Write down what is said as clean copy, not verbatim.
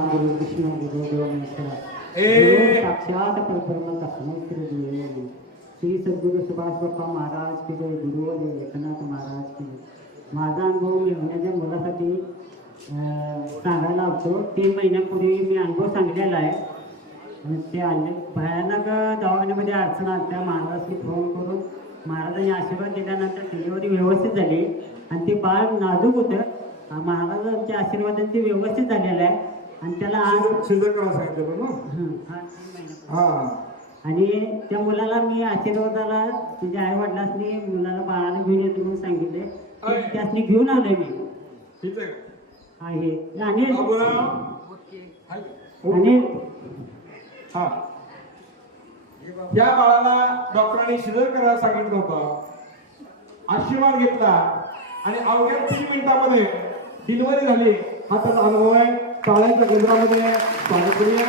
गुरु कृष्ण गुरु देव महेश्वरा गुरु साक्षात परब्रह्म तस्मै श्री गुरुवे नमः। श्री सद्गुरु सुभाष बाप्पा महाराज की जय, गुरु एकनाथ महाराज की जय। माझा अनुभव मी होण्याच्या मुलासाठी सांगायला होतो। 3 महिन्यापूर्वी मी अनुभव सांगितलेला आहे आणि ते भयानक दवाखान्यामध्ये अडचण आली। त्या महाराजांनी फोन करून महाराजांनी आशीर्वाद दिल्यानंतर डिलिव्हरी व्यवस्थित झाली आणि ते बाळ नाजूक होतं। महाराजांच्या आशीर्वादाने ते व्यवस्थित झालेलं आहे आणि त्याला आज शिजर करा सांगितलं ना। हा आणि त्या मुलाला मी आशीर्वादाला म्हणजे आई वडिलांनी मुलाला बाळाला घेऊन येतो म्हणून सांगितले, त्यासनी घेऊन आलोय मी। ठीक आहे आणि हा या बाळाला डॉक्टरांनी शिजर करायला सांगितलं होतं, आशीर्वाद घेतला आणि अवघ्या 3 मिनिटांमध्ये डिलिव्हरी झाली। हा त्याचा अनुभव आहे। टाळ्यांच्या केंद्रामध्ये स्वागत करूया।